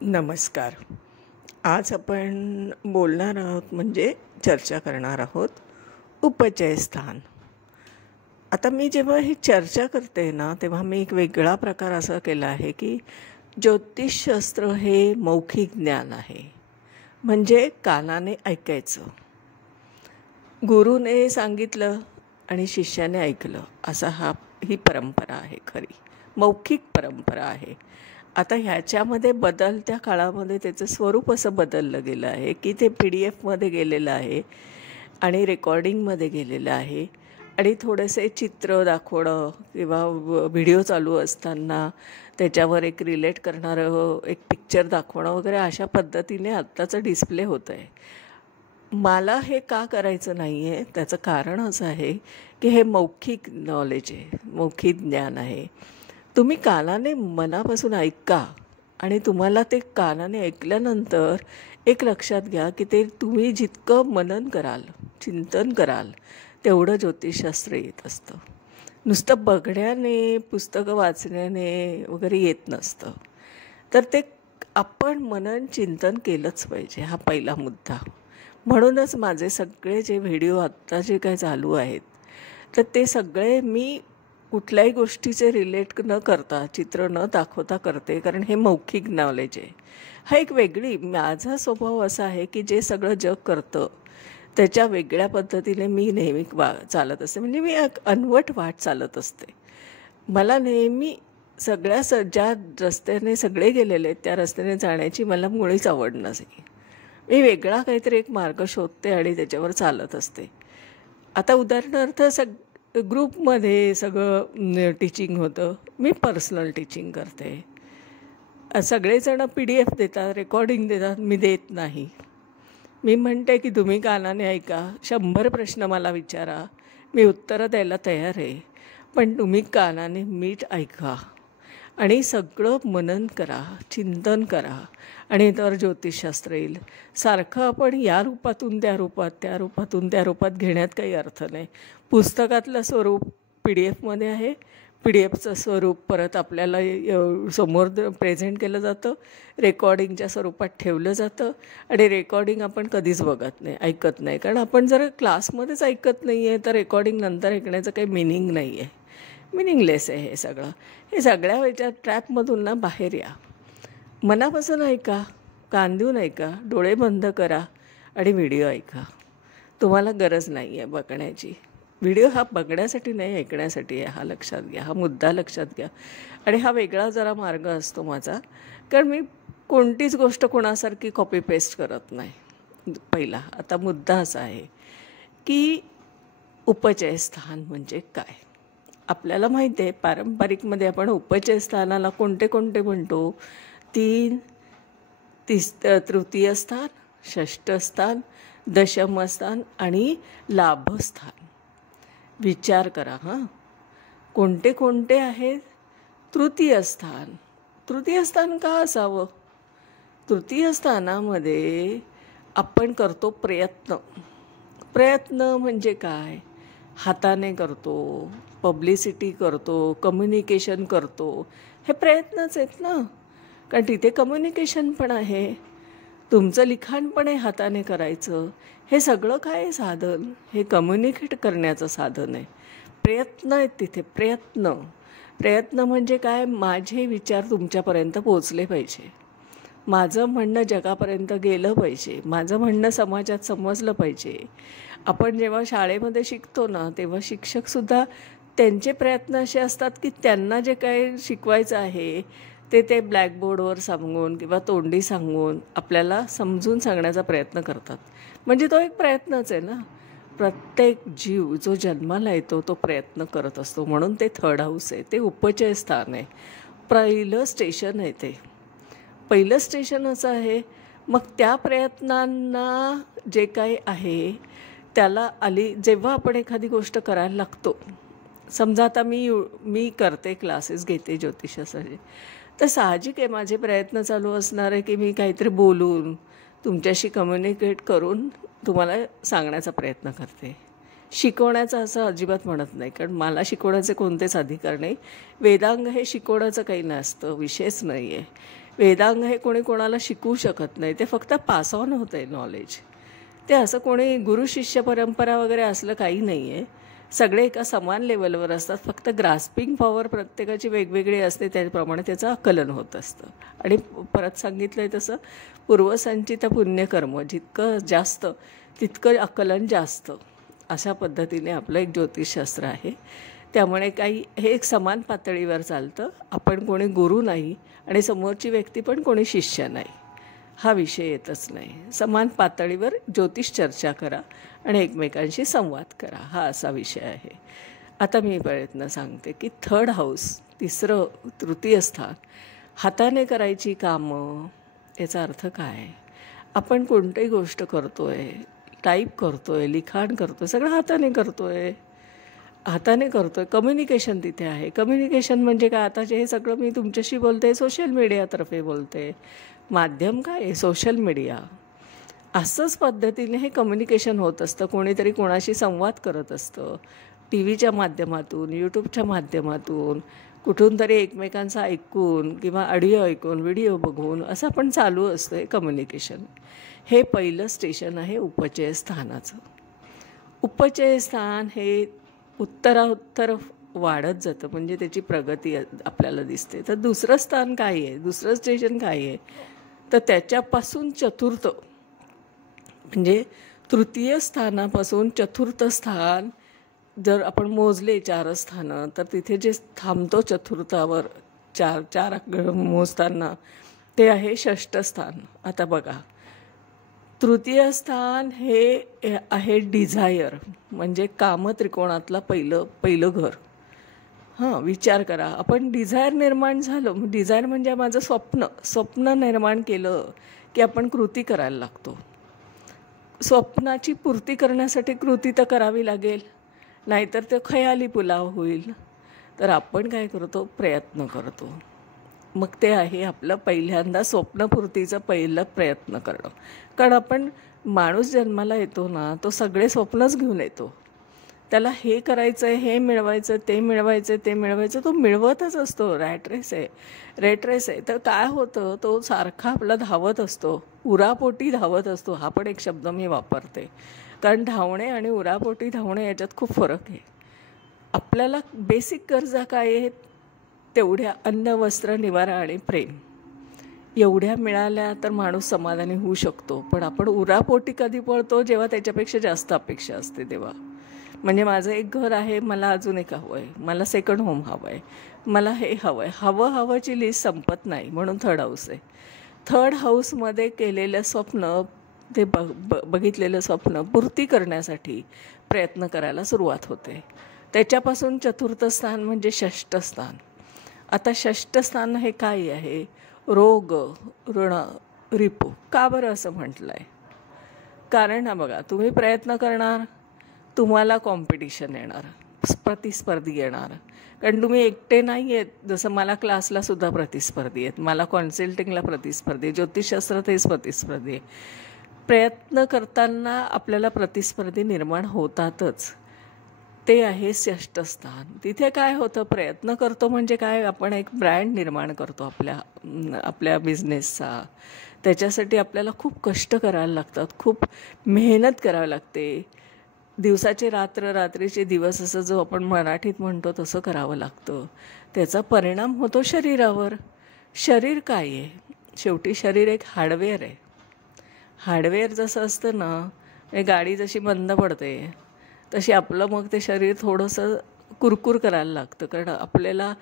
नमस्कार. आज आपण बोलणार आहोत म्हणजे चर्चा करणार आहोत उपचय स्थान. आता मी जेव्हा ही चर्चा करते ना, तेव्हा मी एक वेगळा प्रकार असा केला आहे की ज्योतिषशास्त्र हे मौखिक ज्ञान आहे. म्हणजे कानाने ऐकायचं. गुरुने सांगितलं आणि शिष्याने ऐकलं असा ही परंपरा आहे खरी. मौखिक परंपरा आहे. आता ह्याच्यामध्ये बदलत्या काळामध्ये त्याचं स्वरूप असं बदललं गेलं आहे की ते PDF गेलेलं आहे आणि रेकॉर्डिंगमध्ये गेलेलं आहे आणि थोडेसे चित्र दाखवणं किंवा व्हिडिओ चालू असताना त्याच्यावर एक रिलेट करणारं एक पिक्चर दाखवणं वगैरे अशा पद्धतीने आत्ताचं डिस्प्ले होतं आहे. मला हे का करायचं नाही आहे त्याचं कारण असं आहे की हे मौखिक नॉलेज आहे, मौखिक ज्ञान आहे. तुम्ही कानाने मनापासून ऐका आणि तुम्हाला ते कानाने ऐकल्यानंतर एक लक्षात घ्या की ते तुम्ही जितकं मनन कराल, चिंतन कराल तेवढं ज्योतिषशास्त्र येत असतं. नुसतं बघण्याने, पुस्तकं वाचण्याने वगैरे येत नसतं. तर ते आपण मनन चिंतन केलंच पाहिजे, हा पहिला मुद्दा. म्हणूनच माझे सगळे जे व्हिडिओ आत्ता जे काय चालू आहेत तर ते सगळे मी कुठल्याही गोष्टीचे रिलेट न करता, चित्र न दाखवता करते, कारण हे मौखिक नॉलेज आहे. हा एक वेगळी माझा स्वभाव असा आहे की जे सगळं जग करतं त्याच्या वेगळ्या पद्धतीने मी नेहमी चालत असते. म्हणजे मी एक अनवट वाट चालत असते. मला नेहमी ज्या रस्त्याने सगळे गेलेले आहेत त्या रस्त्याने जाण्याची मला मुळीच आवड नसे. मी वेगळा काहीतरी एक मार्ग शोधते आणि त्याच्यावर चालत असते. आता उदाहरणार्थ ग्रुपमध्ये सगळं टीचिंग होतं. मी पर्सनल टीचिंग करते. सगळेजण PDF देतात, रेकॉर्डिंग देतात, मी देत नाही. मी म्हणते की तुम्ही कानाने ऐका, 100 प्रश्न मला विचारा, मी उत्तरं द्यायला तयार आहे, पण तुम्ही कानाने नीट ऐका आणि सगळं मनन करा, चिंतन करा आणि तर ज्योतिषशास्त्र येईल. सारखं आपण या रूपातून त्या रूपात, त्या रूपातून त्या रूपात घेण्यात काही अर्थ नाही. पुस्तकातलं स्वरूप PDF आहे. PDFचं स्वरूप परत आपल्याला समोर प्रेझेंट केलं जातं, रेकॉर्डिंगच्या स्वरूपात ठेवलं जातं आणि रेकॉर्डिंग आपण कधीच बघत नाही, ऐकत नाही. कारण आपण जर क्लासमध्येच ऐकत नाही आहे तर रेकॉर्डिंग नंतर ऐकण्याचं काही मिनिंग नाही आहे, मिनिंगलेस आहे हे सगळं. हे सगळ्या वेळच्या ट्रॅपमधून ना बाहेर या. मनापासून ऐका, कान देऊन ऐका, डोळे बंद करा आणि व्हिडिओ ऐका. तुम्हाला गरज नाही आहे बघण्याची. व्हिडिओ हा बघण्यासाठी नाही, ऐकण्यासाठी आहे. हा लक्षात घ्या, हा मुद्दा लक्षात घ्या. आणि हा वेगळा जरा मार्ग असतो माझा, कारण मी कोणतीच गोष्ट कोणासारखी कॉपी पेस्ट करत नाही. पहिला आता मुद्दा असा आहे की उपचय स्थान म्हणजे काय. आपल्याला माहिती आहे पारंपरिकमध्ये आपण उपचय स्थानाला कोणते कोणते म्हणतो. तृतीय स्थान, षष्ठ स्थान, दशम स्थान आणि लाभस्थान. विचार करा कोणते कोणते आहेत. तृतीय स्थान. तृतीय स्थान का असावं. तृतीय स्थानामध्ये आपण करतो प्रयत्न. प्रयत्न म्हणजे काय. हाताने करतो, पब्लिसिटी करतो, कम्युनिकेशन करतो. हे प्रयत्नच आहेत ना, कारण तिथे कम्युनिकेशन पण आहे, तुमचं लिखाण पण आहे हाताने करायचं. हे सगळं काय साधन, हे कम्युनिकेट करण्याचं साधन आहे. प्रयत्न आहेत तिथे. प्रयत्न म्हणजे काय. माझे विचार तुमच्यापर्यंत पोचले पाहिजे, माझं म्हणणं जगापर्यंत गेलं पाहिजे, माझं म्हणणं समाजात समजलं पाहिजे. आपण जेव्हा शाळेमध्ये शिकतो ना तेव्हा शिक्षकसुद्धा त्यांचे प्रयत्न असे असतात की त्यांना जे काय शिकवायचं आहे ते ब्लॅकबोर्डवर सांगून किंवा तोंडी सांगून आपल्याला समजून सांगण्याचा प्रयत्न करतात. म्हणजे तो एक प्रयत्नच आहे ना. प्रत्येक जीव जो जन्माला येतो तो प्रयत्न करत असतो. म्हणून ते थर्ड हाऊस आहे, ते उपचय स्थान आहे, पहिलं स्टेशन आहे ते. पहिलं स्टेशन असं आहे. मग त्या प्रयत्नांना जे काही आहे त्याला जेव्हा आपण एखादी गोष्ट करायला लागतो. समजा आता मी करते, क्लासेस घेते ज्योतिषाचे, तर साहजिक आहे माझे प्रयत्न चालू असणार आहे की मी काहीतरी बोलून तुमच्याशी कम्युनिकेट करून तुम्हाला सांगण्याचा प्रयत्न करते. शिकवण्याचं असं अजिबात म्हणत नाही, कारण मला शिकवण्याचे कोणतेच अधिकार नाही. वेदांग हे शिकवण्याचं काही नसतं, विषयच नाही आहे. वेदांग हे कोणी कोणाला शिकवू शकत नाही, ते फक्त पास ऑन होतं आहे नॉलेज. ते असं कोणी गुरु शिष्य परंपरा वगैरे असलं काही नाही आहे. सगळे एका समान लेवलवर असतात, फक्त ग्रास्पिंग पॉवर प्रत्येकाची वेगवेगळी असते, त्याप्रमाणे त्याचं आकलन होत असतं. आणि परत सांगितलं आहे तसं पूर्वसंचित पुण्यकर्म जितकं जास्त तितकं आकलन जास्त, अशा पद्धतीने आपलं एक ज्योतिषशास्त्र आहे. त्यामुळे काही हे एक समान पातळीवर चालतं. आपण कोणी गुरु नाही आणि समोरची व्यक्ती पण कोणी शिष्य नाही, हा विषय येतच नाही. समान पातळीवर ज्योतिष चर्चा करा आणि एकमेकांशी संवाद करा, हा असा विषय आहे. आता मी प्रयत्न सांगते की थर्ड हाऊस, तिसरं तृतीय स्थान, हाताने करायची कामं. याचा अर्थ काय? आपण कोणतीही गोष्ट करतो आहे, टाईप करतो आहे, लिखाण करतो आहे, सगळं हाताने करतो आहे. कम्युनिकेशन तिथे आहे. कम्युनिकेशन म्हणजे काय? आता जे हे सगळं मी तुमच्याशी बोलते सोशल मीडियातर्फे बोलते. माध्यम काय आहे? Social media. असंच पद्धतीने हे कम्युनिकेशन होत असतं. कोणीतरी कोणाशी संवाद करत असतं, टी व्हीच्या माध्यमातून, यूट्यूबच्या माध्यमातून, कुठून तरी एकमेकांचं ऐकून किंवा ऑडिओ ऐकून, व्हिडिओ बघून, असं पण चालू असतं हे कम्युनिकेशन. हे पहिलं स्टेशन आहे उपचय स्थानाचं. उपचय स्थान हे उत्तरोत्तर वाढत जातं, म्हणजे त्याची प्रगती आपल्याला दिसते. तर दुसरं स्थान काय आहे? दुसरं स्टेशन काय आहे? तर त्याच्यापासून चतुर्थ, म्हणजे तृतीय स्थानापासून चतुर्थ स्थान जर आपण मोजले 4 स्थानं, तर तिथे जे थांबतो चतुर्थावर, चार मोजताना, ते आहे षष्ठ स्थान. आता बघा, तृतीय स्थान हे आहे डिझायर, म्हणजे कामत्रिकोणातला पहिलं घर. विचार करा, आपण डिझायर निर्माण झालं, डिझायर म्हणजे माझं स्वप्न निर्माण केलं की आपण कृती करायला लागतो. स्वप्नाची पूर्ती करण्यासाठी कृती तर करावी लागेल, नाहीतर ते खयाली पुलाव होईल. तर आपण काय करतो? प्रयत्न करतो. मग ते आहे आपलं पहिल्यांदा स्वप्नपूर्तीचा पहिला प्रयत्न करणं. कारण आपण माणूस जन्माला येतो ना, तो सगळे स्वप्नच घेऊन येतो. त्याला हे करायचं आहे, हे मिळवायचं, ते मिळवायचं, तो मिळवतच असतो. रॅट रेस आहे. तर काय होतं, तो सारखा आपला धावत असतो, उरापोटी धावत असतो. हा पण एक शब्द मी वापरते, कारण धावणे आणि उरापोटी धावणे याच्यात खूप फरक आहे. आपल्याला बेसिक गरजा काय आहेत? तेवढ्या अन्न, वस्त्र, निवारा आणि प्रेम, एवढ्या मिळाल्या तर माणूस समाधानी होऊ शकतो. पण आपण उरापोटी कधी पळतो? जेव्हा त्याच्यापेक्षा जास्त अपेक्षा असते तेव्हा. म्हणजे माझं एक घर आहे, मला अजून एक हवं आहे, मला सेकंड होम हवं आहे, मला हे हवं आहे, हवंची लिस्ट संपत नाही. म्हणून थर्ड हाऊस आहे. थर्ड हाऊसमध्ये केलेलं स्वप्न, ते बघितलेलं स्वप्न पूर्ती करण्यासाठी प्रयत्न करायला सुरुवात होते. त्याच्यापासून चतुर्थ स्थान म्हणजे षष्ठ स्थान. आता षष्ठ स्थान हे काय आहे? रोग, ऋण, रिपू. का बरं असं म्हटलं आहे? कारण बघा, तुम्ही प्रयत्न करणार, तुम्हाला कॉम्पिटिशन येणार, प्रतिस्पर्धी येणार. कारण तुम्ही एकटे नाही आहेत. जसं मला क्लासला सुद्धा प्रतिस्पर्धी आहेत, मला कॉन्सल्टिंगला प्रतिस्पर्धी, ज्योतिषशास्त्रात तेच प्रतिस्पर्धी आहे. प्रयत्न करताना आपल्याला प्रतिस्पर्धी निर्माण होतातच. ते आहे षष्ठ स्थान. तिथे काय होतं? प्रयत्न करतो म्हणजे काय? आपण एक ब्रँड निर्माण करतो आपल्या बिझनेसचा. त्याच्यासाठी आपल्याला खूप कष्ट करायला लागतात, खूप मेहनत करावी लागते. दिवसाचे रात्र, रात्रीचे दिवस, असं जो आपण मराठीत म्हणतो तसं करावं लागतं. त्याचा परिणाम होतो शरीरावर. शरीर काय आहे? शेवटी शरीर एक हार्डवेअर आहे. हार्डवेअर जसं असतं ना, गाडी जशी बंद पडते तशी आपलं मग ते शरीर थोडंसं कुरकुर करायला लागतं. कारण आपल्याला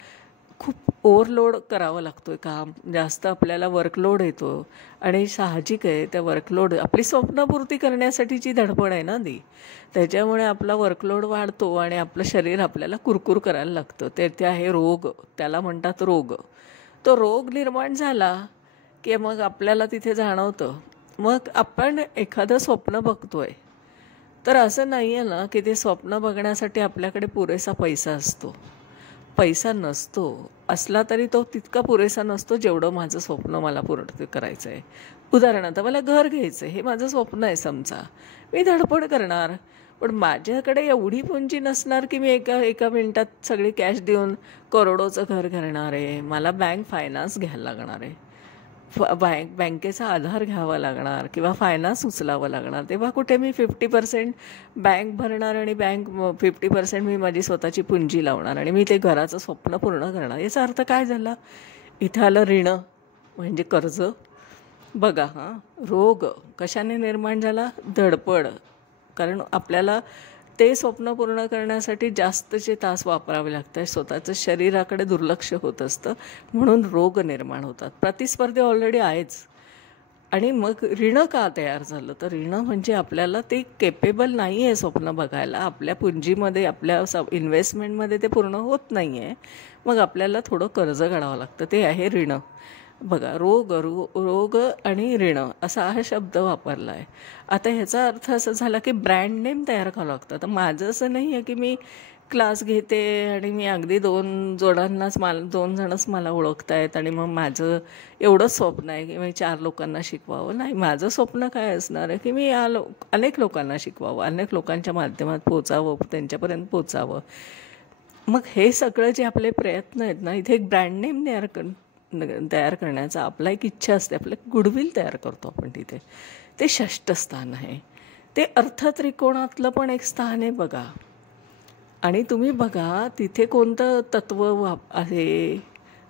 खूप ओव्हरलोड करावं लागतो, काम जास्त आपल्याला वर्कलोड येतो. आणि साहजिक आहे, त्या वर्कलोड आपली स्वप्नपूर्ती करण्यासाठीची धडपड आहे ना ती. त्याच्यामुळे आपला वर्कलोड वाढतो आणि आपलं शरीर आपल्याला कुरकुर करायला लागतं. ते आहे रोग, त्याला म्हणतात रोग. तो रोग निर्माण झाला की मग आपल्याला तिथे जाणवतं. मग आपण एखादं स्वप्न बघतोय, तर असं नाही आहे ना की ते स्वप्न बघण्यासाठी आपल्याकडे पुरेसा पैसा असतो. पैसा नसतो. असला तरी तो तितका पुरेसा नसतो जेवढं माझं स्वप्न मला पूर्ण करायचं आहे. उदाहरणार्थ, मला घर घ्यायचं आहे, हे माझं स्वप्न आहे समजा. मी धडपड करणार, पण माझ्याकडे एवढी पुंजी नसणार की मी एका मिनिटात सगळी कॅश देऊन करोडोचं घर घेणार आहे. मला बँक फायनान्स घ्यायला लागणार आहे. बँकेचा आधार घ्यावा लागणार किंवा फायनान्स उचलावं लागणार, तेव्हा कुठे मी 50% बँक भरणार आणि 50% मी माझी स्वतःची पुंजी लावणार आणि मी ते घराचं स्वप्न पूर्ण करणार. याचा अर्थ काय झाला? इथं आलं ऋण म्हणजे कर्ज. बघा रोग कशाने निर्माण झाला? धडपड. कारण आपल्याला ते स्वप्न पूर्ण करण्यासाठी जास्तचे तास वापरावे लागतात, स्वतःचं शरीराकडे दुर्लक्ष होत असतं, म्हणून रोग निर्माण होतात. प्रतिस्पर्धी ऑलरेडी आहेच. आणि मग ऋण का तयार झालं? तर ऋण म्हणजे आपल्याला ते केपेबल नाही आहे स्वप्न बघायला, आपल्या पुंजीमध्ये आपल्या इन्व्हेस्टमेंटमध्ये ते पूर्ण होत नाही आहे. मग आपल्याला थोडं कर्ज काढावं लागतं, ते आहे ऋण. बघा रोग आणि ऋण असा हा शब्द वापरला आहे. आता ह्याचा अर्थ असा झाला की ब्रँड नेम तयार करावं लागतं. तर माझं असं नाही आहे की मी क्लास घेते आणि मी अगदी 2 जणच मला ओळखत आहेत आणि मग माझं एवढंच स्वप्न आहे की मी 4 लोकांना शिकवावं. नाही, माझं स्वप्न काय असणार आहे की मी अनेक लोकांना शिकवावं, अनेक लोकांच्या माध्यमात पोचावं, त्यांच्यापर्यंत पोचावं. मग हे सगळं जे आपले प्रयत्न आहेत ना, इथे एक ब्रँड नेम तयार करण्याचा आपला एक इच्छा असते, आपलं गुडविल तयार करतो आपण तिथे. ते 6ष्ठ स्थान आहे. ते अर्थत्रिकोणातलं पण एक स्थान आहे बघा. आणि तुम्ही बघा तिथे कोणतं तत्व आहे?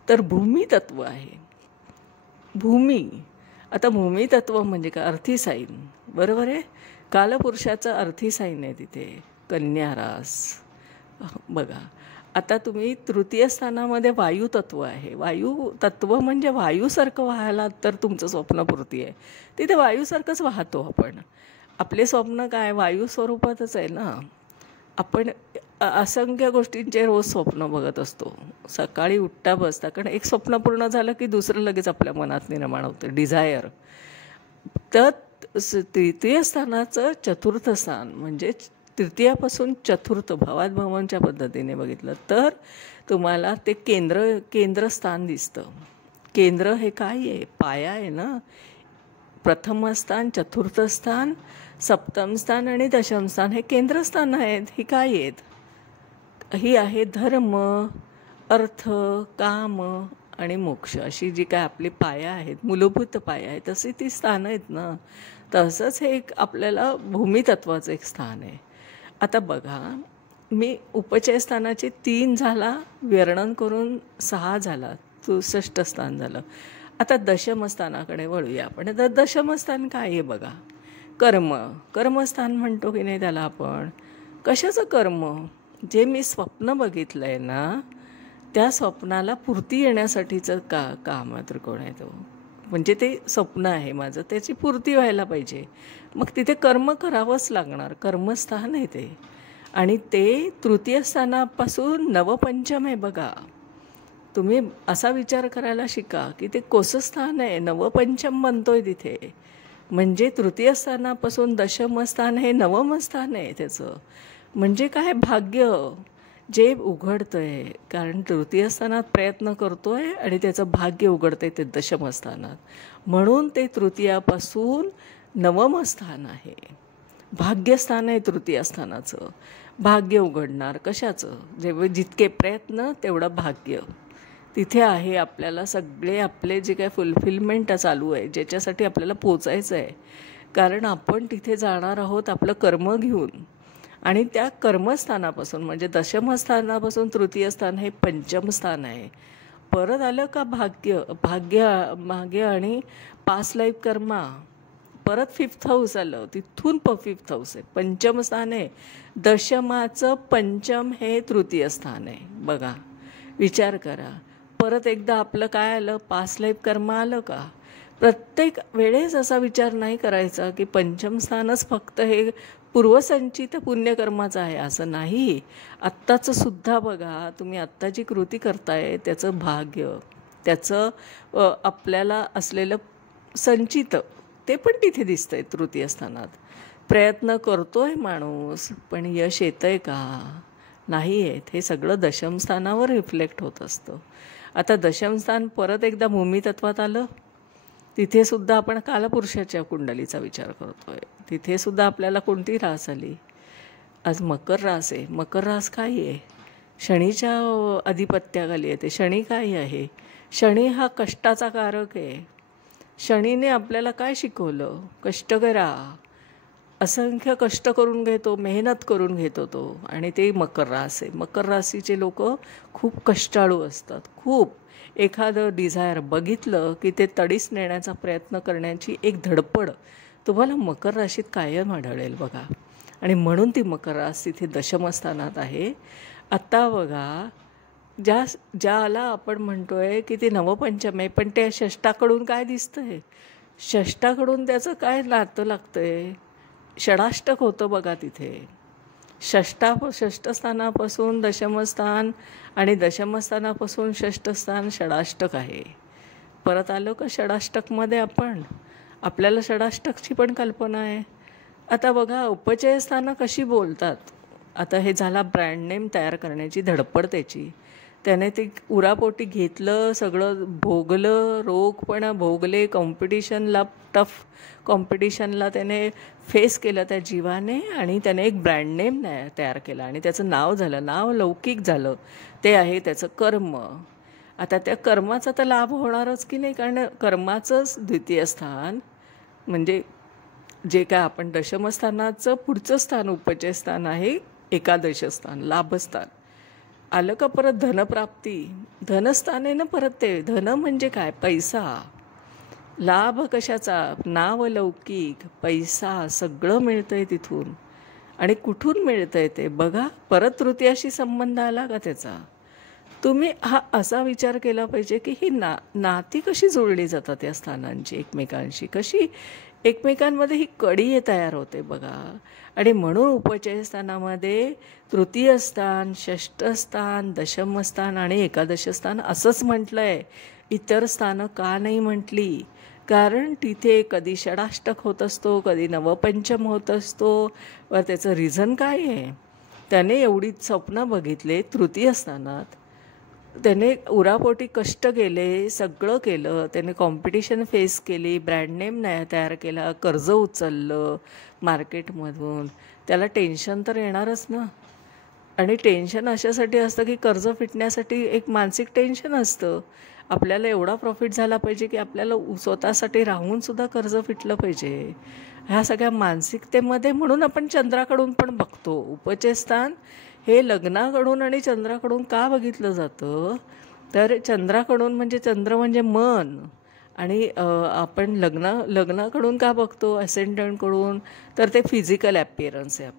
तर भूमी तत्व आहे. भूमी. आता भूमी तत्व म्हणजे काय? अर्थी साईन, बरोबर आहे. कालपुरुषाचं अर्थी साईन आहे तिथे, कन्या रास. बघा आता तुम्ही तृतीय स्थानामध्ये वायू तत्व आहे. वायू तत्व म्हणजे वायूसारखं व्हायला तर तुमचं स्वप्नपूर्ती आहे. तिथे वायूसारखंच वाहतो आपण. आपले स्वप्न काय वायू स्वरूपातच आहे ना. आपण असंख्य गोष्टींचे रोज स्वप्न बघत असतो. सकाळी उठता बसता, कारण एक स्वप्न पूर्ण झालं की दुसरं लगेच आपल्या मनात निर्माण होतं, डिझायर. तर तृतीय स्थानाचं चतुर्थ स्थान म्हणजे तृतीयापासून चतुर्थ भवाच्या पद्धतीने बघितलं तर तुम्हाला ते केंद्रस्थान दिसतं. केंद्र हे काय आहे? पाया आहे ना. प्रथम स्थान, चतुर्थ स्थान, सप्तम स्थान आणि दशम स्थान हे केंद्रस्थान आहेत. ही काय आहेत? ही आहे धर्म, अर्थ, काम आणि मोक्ष अशी जी काय आपली पाया आहेत, मूलभूत पाया आहेत, तशी ती स्थानं आहेत ना. तसंच हे एक आपल्याला भूमितत्वाचं एक स्थान आहे. आता बघा मी उपचय स्थानाचे 3 झाला, वर्णन करून 6 झाला, 64 स्थान झालं. आता दशमस्थानाकडे वळूया आपण. आता दशमस्थान काय आहे बघा? कर्मस्थान म्हणतो की नाही त्याला आपण. कशाचं कर्म? जे मी स्वप्न बघितलं आहे ना, त्या स्वप्नाला पूर्ती येण्यासाठीचं काम त्रिकोण आहे तो. म्हणजे ते स्वप्न आहे माझं, त्याची पूर्ती व्हायला पाहिजे. मग तिथे कर्म करावंच लागणार. कर्मस्थान आहे ते. आणि ते तृतीय स्थानापासून नवपंचम आहे बघा. तुम्ही असा विचार करायला शिका की ते कोसस्थान आहे, नवपंचम बनतोय तिथे. म्हणजे तृतीय स्थानापासून दशम स्थान हे नवम स्थान आहे त्याचं. म्हणजे काय? भाग्य जे उघडतंय. कारण तृतीय स्थानात प्रयत्न करतोय आणि त्याचं भाग्य उघडतंय ते दशम स्थानात. म्हणून ते तृतीयापासून नवम स्थान आहे. भाग्यस्थान आहे तृतीय स्थानाचं. भाग्य उघडणार कशाचं? जितके प्रयत्न तेवढं भाग्य तिथे आहे. आपल्याला सगळे आपले जे काय फुलफिलमेंट चालू आहे, ज्याच्यासाठी आपल्याला पोचायचं आहे. कारण आपण तिथे जाणार आहोत आपलं कर्म घेऊन. आणि त्या कर्मस्थानापासून म्हणजे दशमस्थानापासून तृतीय स्थान हे पंचम स्थान आहे. परत आलं का भाग्य आणि पास्ट लाईफ कर्मा. परत 5th हाऊस आलं, तिथून 5th हाऊस आहे, पंचम स्थान आहे. दशमाचं पंचम हे तृतीय स्थान आहे. बघा विचार करा. परत एकदा आपलं काय आलं? पास्ट लाईफ कर्म आलं का? प्रत्येक वेळेस असा विचार नाही करायचा की पंचम स्थानच फक्त हे पूर्वसंचित पुण्यकर्माचं आहे, असं नाही. आत्ताचं सुद्धा बघा, तुम्ही आत्ता जी कृती करताय त्याचं भाग्य, त्याचं आपल्याला असलेलं संचित ते पण तिथे दिसतंय तृतीय स्थानात. प्रयत्न करतोय माणूस, पण यश येतंय का? नाही येत. हे सगळं दशमस्थानावर रिफ्लेक्ट होत असतं. आता दशमस्थान परत एकदा भूमितत्वात आलं. तिथे सुद्धा आपण कालपुरुषाच्या कुंडलीचा विचार करतोय. तिथे सुद्धा आपल्याला कोणती रास आली? आज मकर रास आहे. मकर रास काय आहे? शनीच्या अधिपत्याखाली येते. शनी काय आहे? शनी हा कष्टाचा कारक आहे. शनीने आपल्याला काय शिकवलं? कष्ट करा. असंख्य कष्ट करून घेतो, मेहनत करून घेतो तो. आणि ते मकर रास आहे. मकर राशीचे लोक खूप कष्टाळू असतात. खूप एखादं डिझायर बघितलं की ते तडीस नेण्याचा प्रयत्न करण्याची एक धडपड तुम्हाला मकर राशीत कायम आढळेल बघा. आणि म्हणून ती मकर रास तिथे दशमस्थानात आहे. आत्ता बघा, ज्याला आपण म्हणतोय की ती नवपंचम आहे, पण त्या षष्टाकडून काय दिसतंय? षष्टाकडून त्याचं काय नातं लागतंय? षडाष्टक होतं बघा तिथे. षष्ठस्थानापासून दशमस्थान आणि दशमस्थानापासून षष्ठस्थान षडाष्टक आहे. परत आलो का षडाष्टकमध्ये आपल्याला षडाष्टकची पण कल्पना आहे. आता बघा, उपचयस्थानं कशी बोलतात. आता हे झाला ब्रँड नेम तयार करण्याची धडपड त्याची. त्याने ते उरापोटी घेतलं, सगळं भोगलं, रोगपणा भोगले, कॉम्पिटिशनला, टफ कॉम्पिटिशनला त्याने फेस केलं त्या जीवाने. आणि त्याने एक ब्रँड नेम तयार केला आणि त्याचं नाव झालं, नाव लौकिक झालं. ते आहे त्याचं कर्म. आता त्या कर्माचा तर लाभ होणारच की नाही, कारण कर्माचंच द्वितीय स्थान म्हणजे जे काय आपण दशमस्थानाचं पुढचं स्थान उपचय स्थान आहे, एकादश स्थान, लाभस्थान. आलं का परत धनप्राप्ती. धनस्थान आहे ना परत ते. धन म्हणजे काय? पैसा. लाभ कशाचा? नाव लौकिक, पैसा, सगळं मिळतंय तिथून. आणि कुठून मिळतंय ते बघा. परत तृतीयाशी संबंध आला का त्याचा? तुम्ही हा असा विचार केला पाहिजे की ही नाती कशी जोडली जातात या स्थानांची एकमेकांशी, कशी एकमेकांमध्ये ही कडी तयार होते बघा. आणि म्हणून उपचय स्थानामध्ये तृतीय स्थान, षष्ठस्थान, दशमस्थान आणि एकादश स्थान असंच म्हटलं आहे. इतर स्थानं का नाही म्हटली? कारण तिथे कधी षडाष्टक होत असतो, कधी नवपंचम होत असतो. व त्याचं रिझन काय आहे? त्याने एवढी स्वप्न बघितले तृतीय स्थानात. त्याने उरापोटी कष्ट केले, सगळं केलं. त्याने कॉम्पिटिशन फेस केली, ब्रँड नेम तयार केला, कर्ज उचललं मार्केटमधून. त्याला टेन्शन तर येणारच ना. आणि टेन्शन अशासाठी असतं की कर्ज फिटण्यासाठी एक मानसिक टेन्शन असतं. आपल्याला एवढा प्रॉफिट झाला पाहिजे की आपल्याला स्वतःसाठी राहूनसुद्धा कर्ज फिटलं पाहिजे. ह्या सगळ्या मानसिकतेमध्ये म्हणून आपण चंद्राकडून पण बघतो. उपचय स्थान हे लग्नाकडून आणि चंद्राकडून का बघितलं जातं? तर चंद्राकडून म्हणजे चंद्र म्हणजे मन. आणि आपण लग्नाकडून का बघतो? असेंडंटकडून. तर ते फिजिकल ॲपिअरन्स आहे,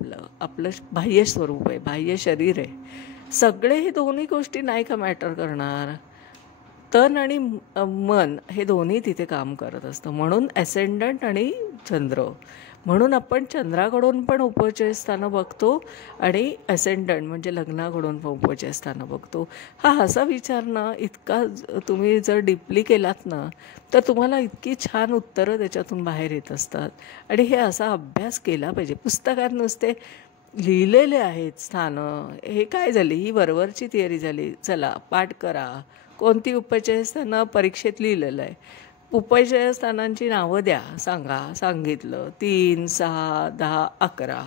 आपलं बाह्य स्वरूप आहे, बाह्य शरीर आहे. सगळे हे दोन्ही गोष्टी नाही का मॅटर करणार? तन आणि मन हे दोन्ही तिथे काम करत असतं. म्हणून ॲसेंडंट आणि चंद्र. म्हणून आपण चंद्राकडून पण उपचय स्थानं बघतो आणि ॲसेंडंट म्हणजे लग्नाकडून पण उपचय स्थानं बघतो. असा विचार ना इतका तुम्ही जर डीपली केलात ना, तर तुम्हाला इतकी छान उत्तरं त्याच्यातून बाहेर येत असतात. आणि हे असा अभ्यास केला पाहिजे. पुस्तकात नुसते लिहिलेले आहेत स्थानं. हे काय झाली? ही वरवरची थिअरी झाली. चला पाठ करा. कोणती उपचय स्थानं परीक्षेत लिहिलेलं आहे. उपचय स्थानांची नावं द्या, सांगितलं. 3, 6, 10, 11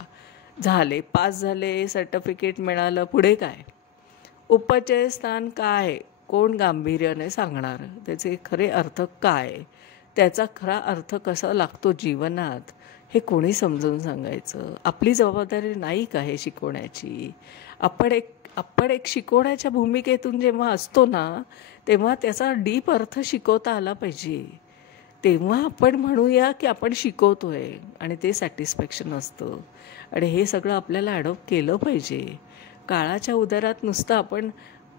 झाले. 5 झाले, सर्टिफिकेट मिळालं. पुढे काय? उपचय स्थान काय? कोण गांभीर्याने सांगणार? त्याचे खरे अर्थ काय? त्याचा खरा अर्थ कसा लागतो जीवनात? हे कोणी समजून सांगायचं? आपली जबाबदारी नाही का हे शिकवण्याची? आपण एक शिकवण्याच्या भूमिकेतून जेव्हा असतो ना, तेव्हा त्याचा डीप अर्थ शिकवता आला पाहिजे. तेव्हा आपण म्हणूया की आपण शिकवतोय आणि ते सॅटिस्फॅक्शन असतं. आणि हे सगळं आपल्याला ॲडॉप्ट केलं पाहिजे. काळाच्या उदारात नुसतं आपण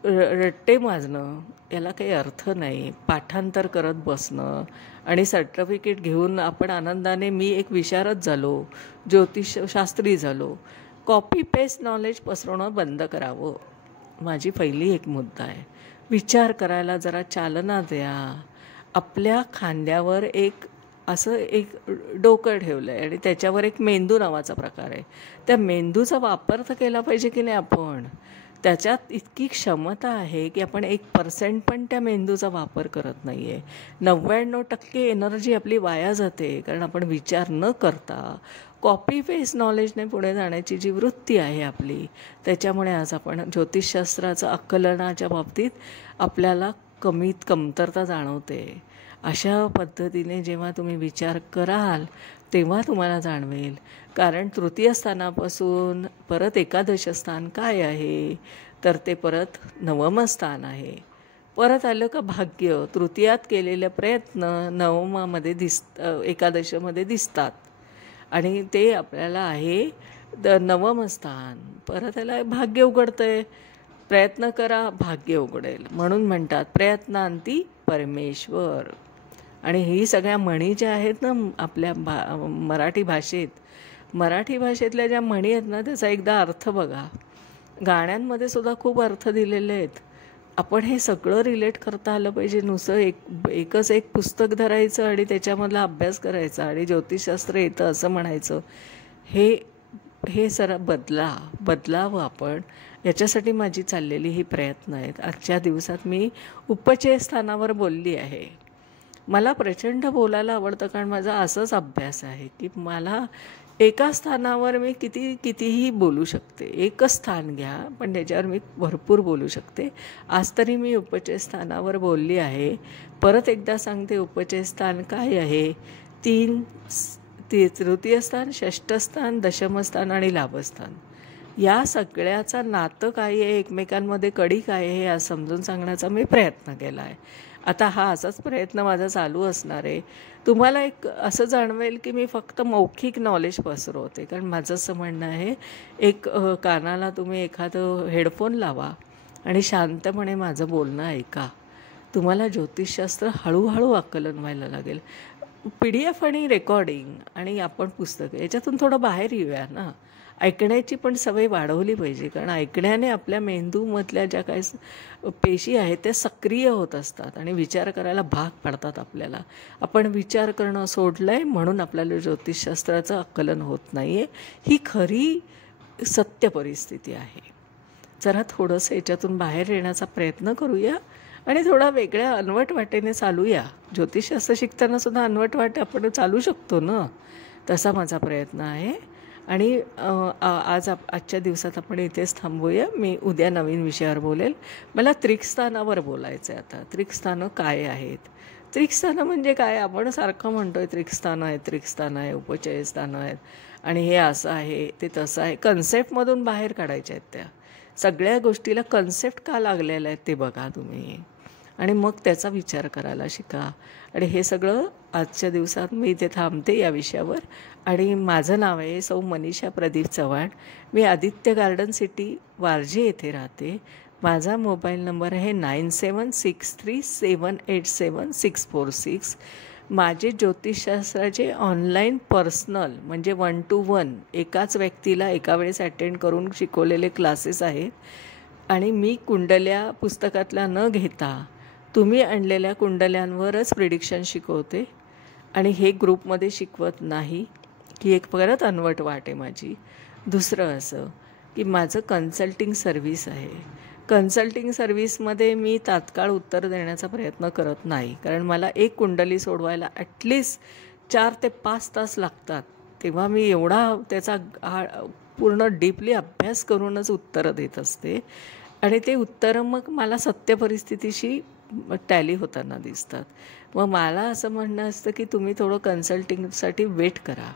रट्टे माजणं याला काही अर्थ नाही. पाठांतर करत बसणं आणि सर्टिफिकेट घेऊन आपण आनंदाने मी एक विशारद झालो, ज्योतिषशास्त्री झालो. कॉपी पेस्ट नॉलेज पसरवणं बंद करावं. माझी पहिली एक मुद्दा आहे. विचार करायला जरा चालना द्या. आपल्या खांद्यावर एक डोकं ठेवलं आहे आणि त्याच्यावर एक मेंदू नावाचा प्रकार आहे. त्या मेंदूचा वापर तर केला पाहिजे की नाही आपण? त्याच्यात इतकी क्षमता आहे की आपण 1% पण त्या मेंदूचा वापर करत नाही आहे. 99% एनर्जी आपली वाया जाते, कारण आपण विचार न करता कॉपी पेस्ट नॉलेजने पुढे जाण्याची जी वृत्ती आहे आपली, त्याच्यामुळे आज आपण ज्योतिषशास्त्राचं आकलनाच्या बाबतीत आपल्याला कमतरता जाणवते. अशा पद्धतीने जेव्हा तुम्ही विचार कराल तेव्हा तुम्हाला जाणवेल. कारण तृतीय स्थानापासून परत एकादश स्थान काय आहे, तर ते परत नवम स्थान आहे. परत आलं का भाग्य, तृतीयात केलेले प्रयत्न नवमामध्ये एकादशीमध्ये दिसतात आणि ते आपल्याला आहे नवम स्थान. परत त्याला भाग्य उघडतंय. प्रयत्न करा, भाग्य उघडेल. म्हणून म्हणतात प्रयत्नांती परमेश्वर. आणि ही सगळ्या म्हणी ज्या आहेत ना आपल्या मराठी भाषेतल्या ज्या म्हणी आहेत ना, त्याचा एकदा अर्थ बघा. गाण्यांमध्ये सुद्धा खूप अर्थ दिलेले आहेत. आपण हे सगळं रिलेट करता आलं पाहिजे. नुसतं एकच एक पुस्तक धरायचं आणि त्याच्यामधला अभ्यास करायचा आणि ज्योतिषशास्त्र येतं असं म्हणायचं, हे जरा बदलावं आपण. याच्यासाठी माझी चाललेली ही प्रयत्न आहेत. आजच्या दिवसात मी उपचय स्थानावर बोलली आहे. मला प्रचंड बोलायला आवडतं, कारण माझा असंच अभ्यास आहे की मला एका स्थानावर मी कितीही बोलू शकते. एकच स्थान घ्या पण त्याच्यावर मी भरपूर बोलू शकते. आज तरी मी उपचय स्थानावर बोलली आहे. परत एकदा सांगते, उपचय स्थान काय आहे? तृतीय स्थान, षष्ठ स्थान, दशम स्थान आणि लाभस्थान. या सगळ्याचा नातं काय आहे, एकमेकांमध्ये कडी काय आहे, आज समजून सांगण्याचा मी प्रयत्न केला आहे. आता हा असाच प्रयत्न माझा चालू असणार आहे. तुम्हाला एक असं जाणवेल की मी फक्त मौखिक नॉलेज पसरवते. कारण माझं असं म्हणणं आहे, एक कानाला तुम्ही एखादं हेडफोन लावा आणि शांतपणे माझं बोलणं ऐका. तुम्हाला ज्योतिषशास्त्र हळूहळू आकलन व्हायला लागेल. PDF आणि रेकॉर्डिंग आणि आपण पुस्तकं याच्यातून थोडं बाहेर येऊया ना. ऐकण्याची पण सवय वाढवली पाहिजे. कारण ऐकण्याने आपल्या मेंदूमधल्या ज्या काही पेशी आहेत त्या सक्रिय होत असतात आणि विचार करायला भाग पाडतात आपल्याला. आपण विचार करणं सोडलं आहे म्हणून आपल्याला ज्योतिषशास्त्राचं आकलन होत नाही आहे. ही खरी सत्य परिस्थिती आहे. जरा थोडंसं याच्यातून बाहेर येण्याचा प्रयत्न करूया आणि थोडा वेगळ्या अनवट वाटेने चालूया. ज्योतिषशास्त्र शिकताना सुद्धा अनवट वाटे आपण चालू शकतो ना, तसा माझा प्रयत्न आहे. आणि आजच्या दिवसात आपण इथेच थांबूया. मी उद्या नवीन विषयावर बोलेल. मला त्रिकस्थानावर बोलायचं आहे आता. त्रिकस्थानं काय आहेत? त्रिकस्थानं म्हणजे काय? आपण सारखं म्हणतोय त्रिकस्थानं आहे, उपचय स्थानं आहेत आणि हे असं आहे, ते तसं आहे. कन्सेप्टमधून बाहेर काढायच्या आहेत त्या सगळ्या गोष्टीला. कन्सेप्ट का लागलेलं आहे ते बघा तुम्ही आणि मग त्याचा विचार करायला शिका. आणि हे सगळं आजच्या दिवसात मी इथे थांबते या विषयावर. आणि माझं नाव आहे सौ मनीषा प्रदीप चव्हाण. मी आदित्य गार्डन सिटी वारजे येथे राहते. माझा मोबाईल नंबर आहे 9763787646. माझे ज्योतिषशास्त्राचे ऑनलाईन पर्सनल म्हणजे 1 to 1 एकाच व्यक्तीला एका वेळेस अटेंड करून शिकवलेले क्लासेस आहेत. आणि मी कुंडल्या पुस्तकातल्या न घेता तुम्ही आणलेल्या कुंडल्यांवरच प्रिडिक्शन शिकवते आणि हे ग्रुपमध्ये शिकवत नाही. की एक परत अनवट वाट आहे माझी. दुसरं असं की माझं कन्सल्टिंग सर्व्हिस आहे. कन्सल्टिंग सर्व्हिसमध्ये मी तात्काळ उत्तर देण्याचा प्रयत्न करत नाही. कारण मला एक कुंडली सोडवायला ॲटलिस्ट 4 ते 5 तास लागतात. तेव्हा मी एवढा त्याचा पूर्ण डीपली अभ्यास करूनच उत्तरं देत असते आणि ते उत्तरं मग मला सत्य परिस्थितीशी टॅली होताना दिसतात. मग मला असं म्हणणं असतं की तुम्ही थोडं कन्सल्टिंगसाठी वेट करा.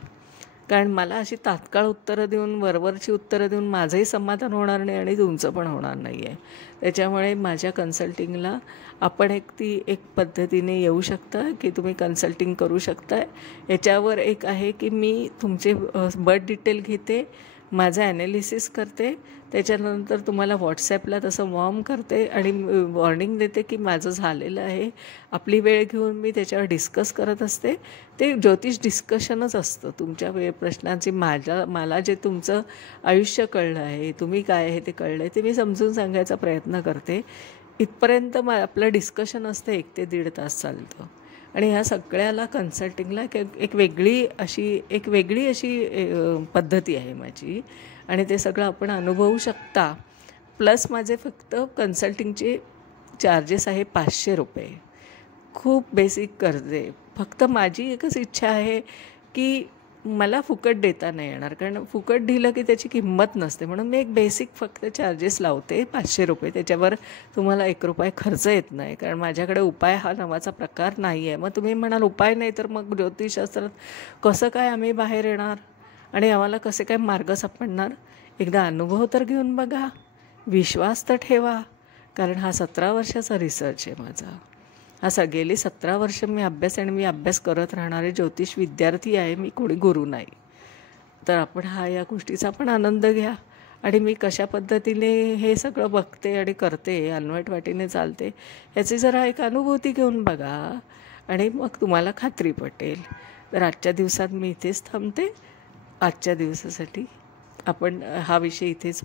कारण मला अशी तात्काळ उत्तरं देऊन वरवरची उत्तरं देऊन माझंही समाधान होणार नाही आणि तुमचं पण होणार नाही आहे. त्याच्यामुळे माझ्या कन्सल्टिंगला आपण एक पद्धतीने येऊ शकता की तुम्ही कन्सल्टिंग करू शकताय. याच्यावर एक आहे की मी तुमचे बर्थ डिटेल घेते, माझं ॲनालिसिस करते, त्याच्यानंतर तुम्हाला व्हॉट्सॲपला तसं वॉर्म करते आणि वॉर्निंग देते की माझं झालेलं आहे. आपली वेळ घेऊन मी त्याच्यावर डिस्कस करत असते. ते ज्योतिष डिस्कशनच असतं. तुमच्या प्रश्नांची मला जे तुमचं आयुष्य कळलं आहे, तुम्ही काय आहे ते कळलं आहे, ते मी समजून सांगायचा प्रयत्न करते. इथपर्यंत आपलं डिस्कशन असतं 1 ते 1.5 तास चालतं. आणि ह्या सगळ्याला कन्सल्टिंगला एक वेगळी अशी पद्धती आहे माझी आणि ते सगळं आपण अनुभवू शकता. प्लस माझे फक्त कन्सल्टिंगचे चार्जेस आहे 500 रुपये. खूप बेसिक करते. फक्त माझी एकच इच्छा आहे की मला फुकट देता नाही येणार, कारण फुकट दिलं की त्याची किंमत नसते. म्हणून मी एक बेसिक फक्त चार्जेस लावते, 500 रुपये. त्याच्यावर तुम्हाला 1 रुपया खर्च येत नाही, कारण माझ्याकडे उपाय हा नावाचा प्रकार नाही आहे. मग तुम्ही म्हणाल उपाय नाही तर मग ज्योतिषशास्त्रात कसं काय आम्ही बाहेर येणार आणि आम्हाला कसे काय मार्ग सापडणार? एकदा अनुभव तर घेऊन बघा, विश्वास तर ठेवा, कारण हा 17 वर्षाचा रिसर्च आहे माझा. गेली 17 वर्ष मी अभ्यास करत राहणारे ज्योतिष विद्यार्थी आहे, मी कोणी गुरु नाही. तर आपण या गोष्टीचा पण आनंद घ्या. आणि मी कशा पद्धतीने हे सगळं बघते आणि करते, अनवट वाटेने चालते, याची जरा एक अनुभूती घेऊन बघा आणि मग तुम्हाला खात्री पटेल. तर आजच्या दिवसात मी इथेच थांबते. आजच्या दिवसासाठी आपण हा विषय इथेच